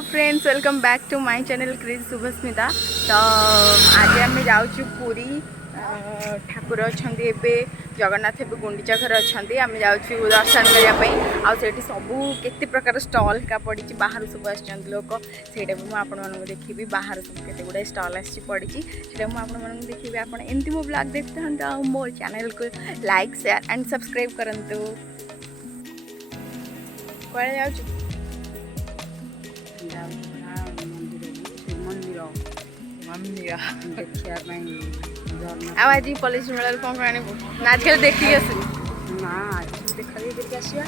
Friends welcome back to my channel क्रिज सुभस्मिता। तो आज आम जाऊँ पुरी ठाकुर अच्छा जगन्नाथ ए गुंडीचा घर अच्छा आम जाऊँ दर्शन करने आठी सबू केते प्रकार स्टल का पड़ी बाहर सब आसुँच लोक से मुझे देखी बाहर सब केते गुड़ाए स्टल आसी पड़ी से मुझे देखी आप एमती मो ब्लॉग देखते हैं मो चैनल को लाइक शेयर एंड सब्सक्राइब करूँ। कड़े जाऊँ आज पॉलिश मेला कौन कौन आनबू ना आजकल देखिए आसू ना आज देखा देखिए आसिया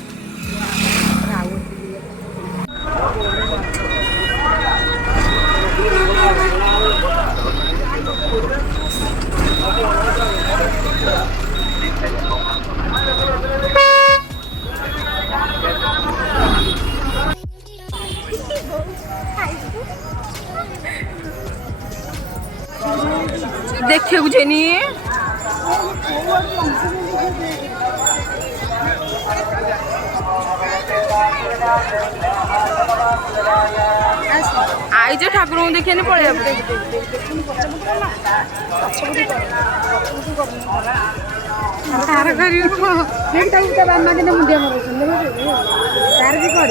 देखिए बुझे नहीं आई जो ठाकुर को देखिए पड़े मुंडिया तार भी कर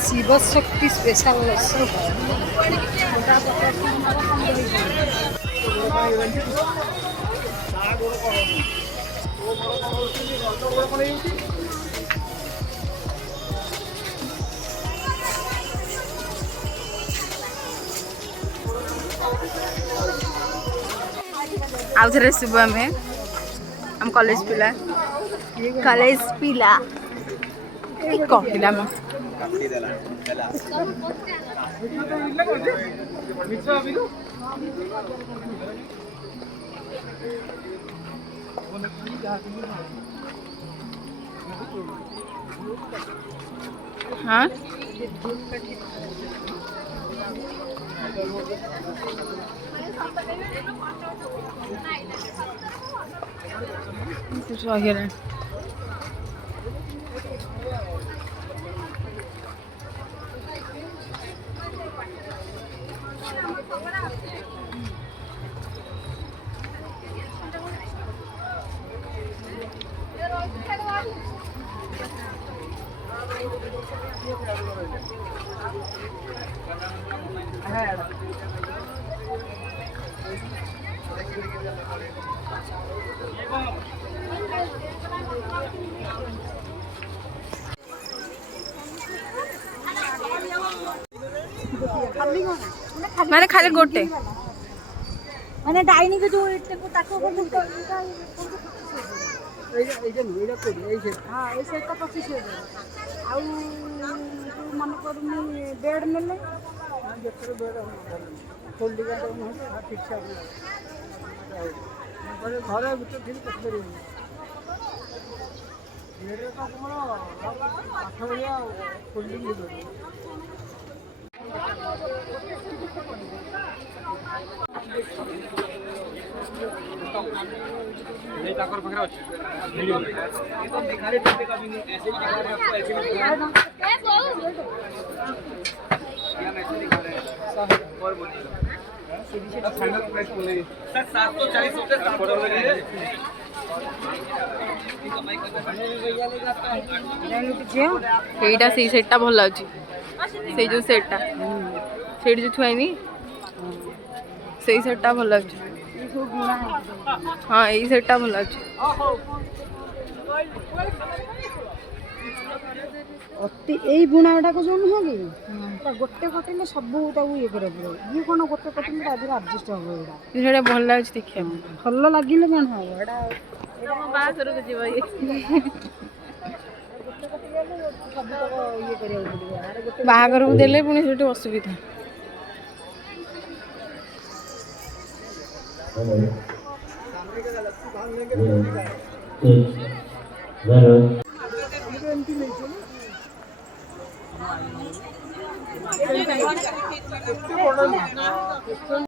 शिव शक्ति स्पेशल आउ थे सुबह में हम कॉलेज पिला कहला मैं हाँ कुछ वगैरह मैंने खाली गोटे मैंने डाइनिंग जो ताको हाँ ये सेट 25,000 आउ मन कर बेड ने ठीक से घर भर ठीक पचर आठ भाया फोल्डिंग এইটা সেই সেটটা ভাল লাগুଛି সেই যে সেটটা ସେଇଠି जो थुआइनी ସେଇ ସେଟଟା ଭଲ ଲାଗୁଛି हाँ यही सेटटा ଭଲ ଲାଗୁଛି अति यही बुणा गुड़ाक जो नुह कि गोटे कटिले सब ये कर ये कौन गोटे कटिले आडजस्ट हम ये भल लगे देखिए भल लगे कौन हम बाहर को जीव ସବୁତକ ଇଏ କରିବାକୁ ପଡ଼ିବ। ଆରେ ଗୋଟେ ବାହାଘରକୁ ଦେଲେ ପୁଣି ସେଠି ଅସୁବିଧା।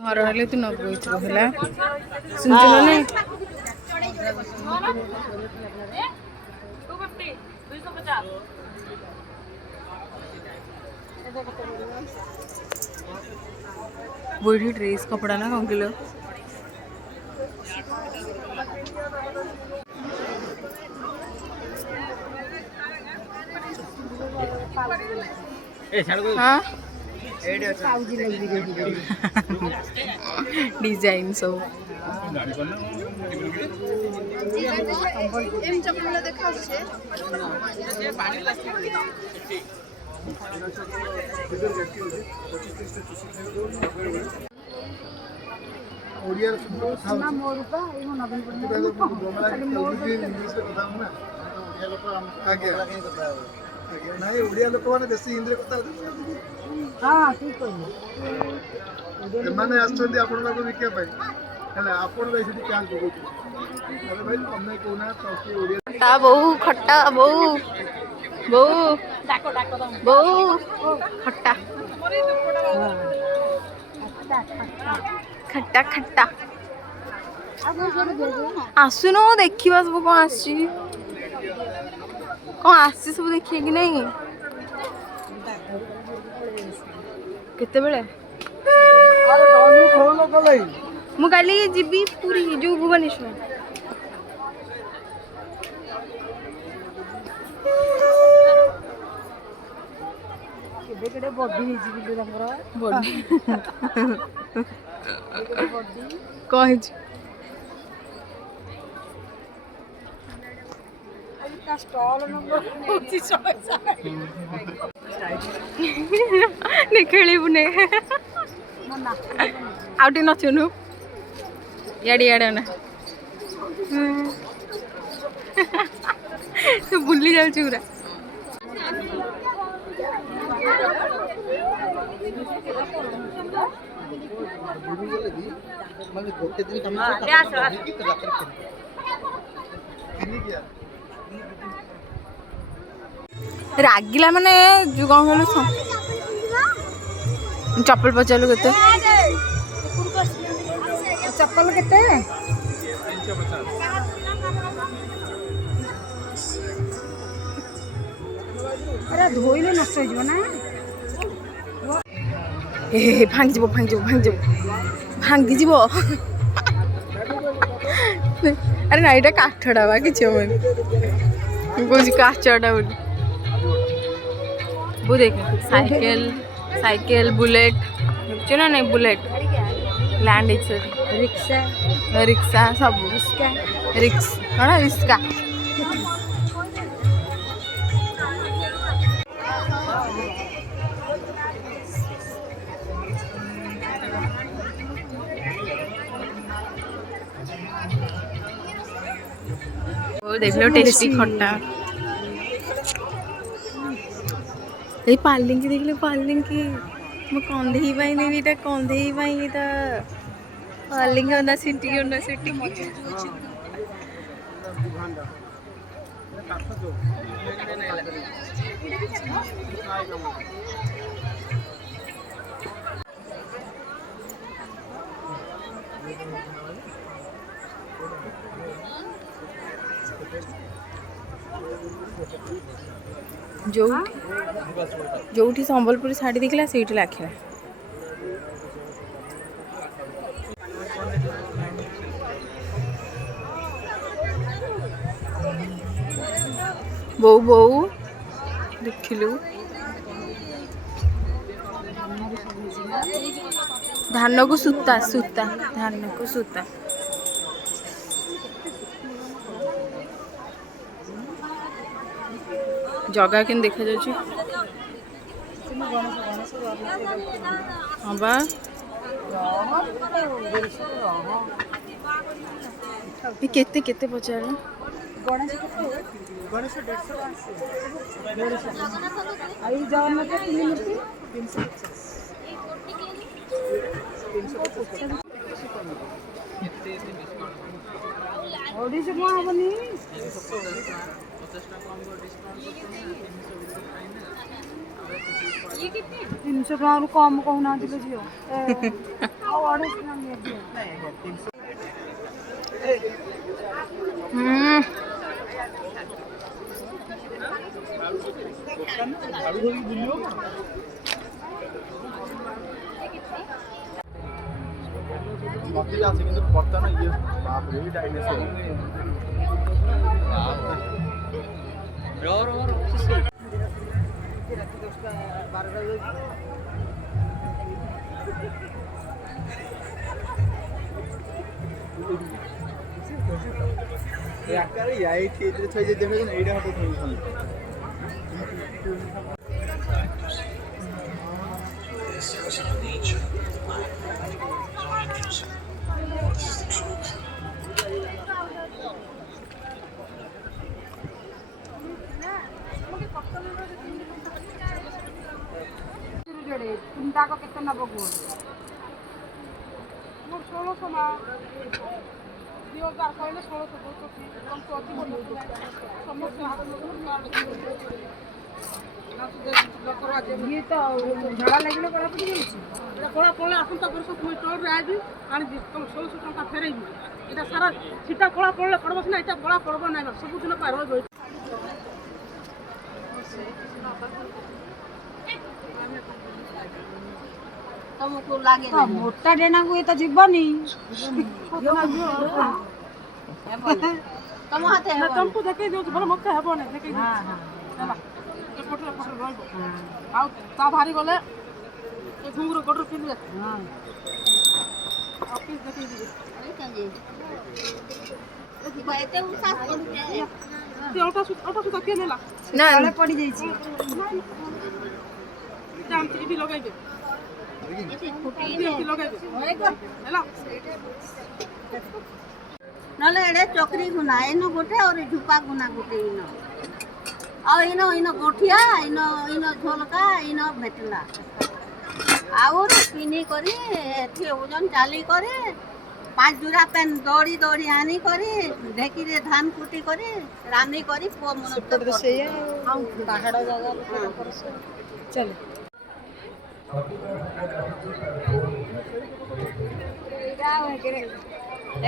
ଘର ହେଲେ ତୁ ନବୁ ଏଥିରୁ ହେଲା ଶୁଣଛୁ ନା ନାଇଁ? वही ड्रेस कपड़ा ना कौन किलो हाँ डिजाइन सब ओडिया लोक मैंने बेसी हिंदी कथा हाँ ठीक कहले एमाने आछथि आपण लोग विकिया पाई हला आपण भाई सिटी क्या कहउछ अरे भाई तमे कोना तके ओडिया खट्टा बहु खट्टा बहु बहु बहु खट्टा खट्टा खट्टा आसुनो देखिबा सब कौन आसी कौन आसी सब देखिए कि नहीं केते बेले अरे डालू खोलो कलै मु काली जीबी पूरी जो भुवनेश्वर केबे केडे बॉडी हिची बिल्ले तंकर बॉडी बॉडी कहि का स्टॉल नंबर होची सयसा ने खेलिबुने मना आउटी नचुनु याडी याडा ना तू बुल्ली जाऊ पूरा माने गोटे दिन काम रागिला माने जो कौन कहलु चप्पल पचालु केते चप्पल केते अरे धोइले नष्ट हो जीव ना ए भांगी जीव भांगी जीव भांगी जीव भांगी जीव अरे ना एटा काठडा बा किछ होबनी कोजी काचडा बोली वो देख साइकिल साइकिल बुलेट देखो ना नहीं बुलेट लैंड रिक्शा रिक्शा सब रिक्शा रिक्स कौन रिक्शा वो देख लो टेस्टी खट्टा ये पालिंग की देख लो पालिंग की मैं कंधे ही पाई नहीं बेटा कंधे ही पाई तो पालिंग होना सिटी जो संबलपुरी शाढ़ी देखला से लाखिला बो बो देखिलु धान को सूता सूता धान को सूता जगह के देखा जाउची हाँ बा केते केते पचार ଗଣେଶ କେତେ? ଗଣେଶ 150 ଆସିବ। 150। ଆଉ ଏଇ ଜଗନ୍ନାଥ ତିନି ମୂର୍ତ୍ତି 350। 350 ଅଢ଼େଇଶହ ଟଙ୍କା ହବନି? 300 ଟଙ୍କାରୁ କମ୍ କହୁନାହାନ୍ତି ଲୋ ଝିଅ। ଆଉ 250 ଟଙ୍କା ଦିଅ। ମତେ ବି ଆସେ କିନ୍ତୁ ବର୍ତ୍ତମାନ ଇଏ ବାପରେ ବି ଡାଇନେସର ରାତି 10ଟା 12ଟା ಯಾಕಂದ್ರೆ ಐತಿ ಇದ್ರೆ ಸೈಜ್ ಇದ್ದರೆ ಐಡಿಯಾ ಹಾಕೋದು ତିନିଟାକ କେତେ ନେବ କୁହ? ମୋର 1600 ମା 2000 କହିଲେ 1600 ଦଉଛନ୍ତି। ଇଏ ତ ଝାଡ଼ା ଲାଗିଲେ ପଢ଼ାପଢ଼ି ଯାଉଛି। କଳା ପଡ଼ିଲେ ଆସନ୍ତା ବର୍ଷ ପୁଣି ଷ୍ଟୋରରେ ଆଇବି ଆଣିବି ତମ 1600 ଟଙ୍କା ଫେରେଇବି। ଏଇଟା ସାରା ଛିଟା କଳା ପଡ଼ିଲେ ପଡ଼ବ ସିନା ଏଇଟା କଳା ପଡ଼ବ ନାହିଁ ନା ସବୁଦିନ ପାଇଁ ରହିବ। ତମକୁ ଲାଗେ ମୋଟା ଡେଣାକୁ ଏ ତ ଯିବନି। ତମ ହାତେ ତମକୁ ଦେଖେଇ ଦଉଛି ଭଲ ମତେ ହେବ ନାହିଁ ଦେଖେଇ ଦଉଛି ହେଲା ଏପଟରେ ରହିବ ଆଉ ତା ବାହାରି ଗଲେ ଏ ଘୁଙ୍ଗୁର ଗୋଡ଼ରେ ପିନ୍ଧିବେ ଅଫିସ ଦେଖେଇ ଯିବେ ଅଟା ସୁତା କିଏ ନେଲା ତଳେ ପଡ଼ିଯାଇଛି। ଏଠି ଲଗାଇବେ ଲଗାଇବେ ହେଲା ନହେଲେ ଏଡ଼େ ଚକ୍ରି ଗୁନା ଇନ ଗୋଟେ ଆଉ ଝୁପା ଗୁନା ଗୋଟେ ଇନ ଆଉ ଇନ ଗୋଠିଆ ଇନ ଝୋଲକା ଇନ ଭେଟଲା ଆଉ ପିନି କରି ଏଠି ଓଜନ ଚାଲି କରି 5 ଜୁରା ପେନ୍ ଦୌଡ଼ି ଆନି କରି ଢେକିରେ ଧାନ କୁଟି କରି ରାନ୍ଧି କରି ପୁଅ ମନ ପାହାଡ଼ ଜାଗା ଚାଲ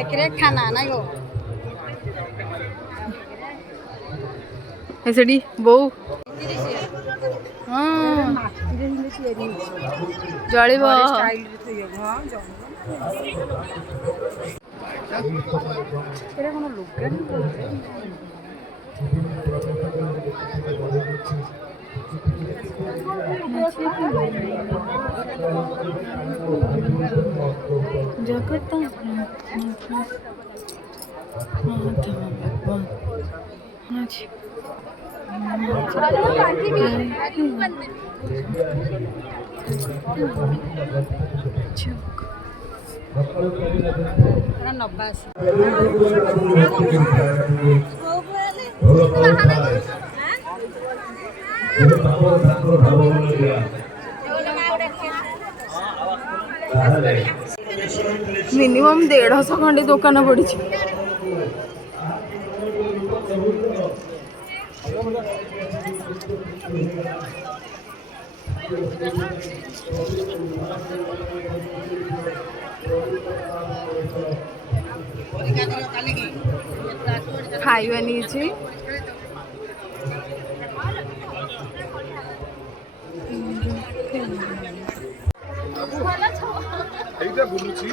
ଏକରେ ଖାନା ନାଇଁ ଗो ସେଠି ବୋଉ ଜଳିବ କଣ ଲୁଗା ନବା ମିନିମମ୍ 150 ଖଣ୍ଡେ ଦୋକାନ ପଡ଼ିଛି। ଖାଇବାନି କିଛି এইটা বুঝুছি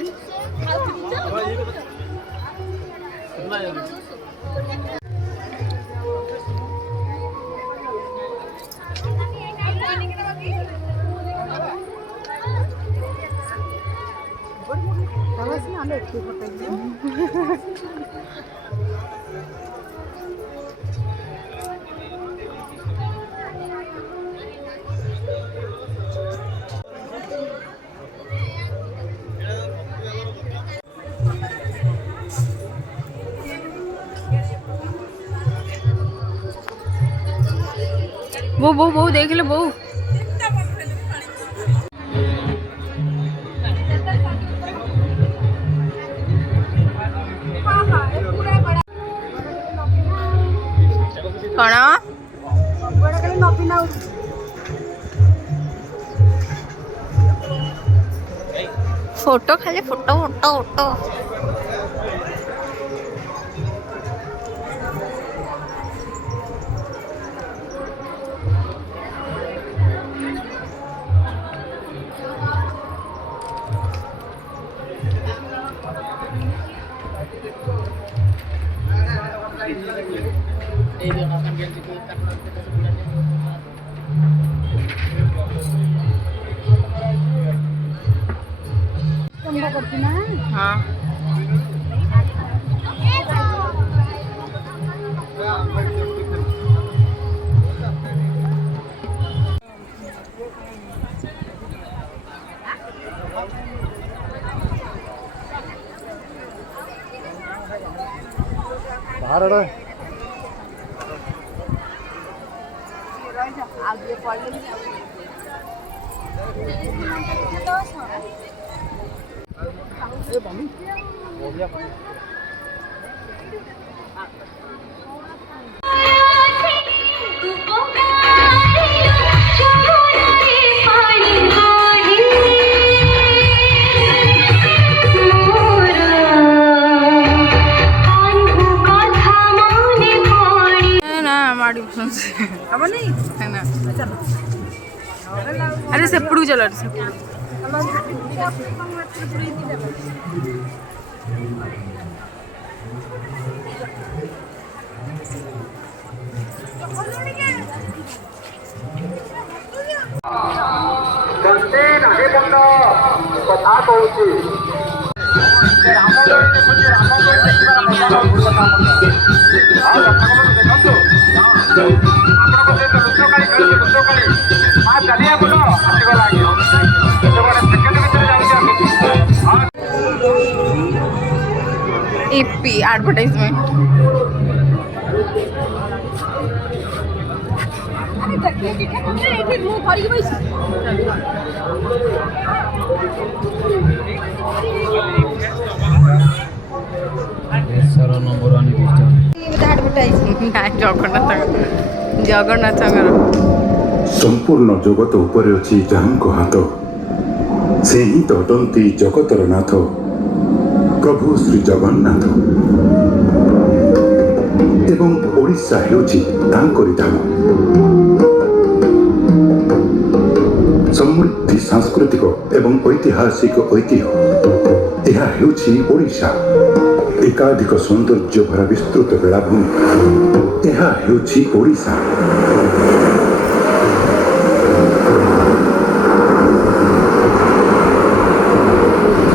ବୋଉ ଦେଖିଲେ ବୋଉ। କଣ ସବୁଆଡେ ଖାଲି ନବୀନ ଆଉଛି। ଫଟୋ ଖାଲି ଫଟୋ ଫଟୋ ଫଟୋ। ଚନ୍ଦା କରୁଛି ନା ହଁ ବାହାର ना माड़ी अब नहीं है ना। अरे सेपड़ू चलो କଥା କହୁଛି इपी एडवर्टाइजमेंट जगन्नाथ संपूर्ण जगत उपरे अछि जाहांको हाथ से ही तो अटंती जगतर नाथ प्रभु श्री जगन्नाथ एवं ओडिशा हेउछि तांकरी धाम। समृद्धि सांस्कृतिक एवं ऐतिहासिक ऐतिह्य यह हेउछि ओडिशा एकाधिक सौंदर्य भरा विस्तृत बेलाभूमि यह हेउछि ओडिशा।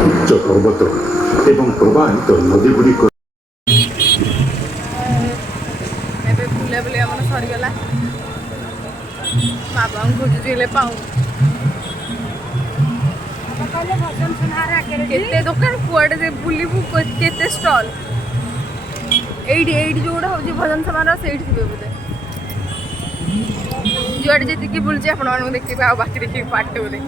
उच्च पर्वत एवं प्रवाहित नदी गुड़िक बुले बुले सरीगला बाबा खोजुले पाऊ केते दुकान कुआडे बुलबू केते स्टॉल एडी जोड़ा हूँ भजन समारोह से बोधे जुआड़े जी बुलूचे आपण देखिए बाकी देखिए पार्ट बोले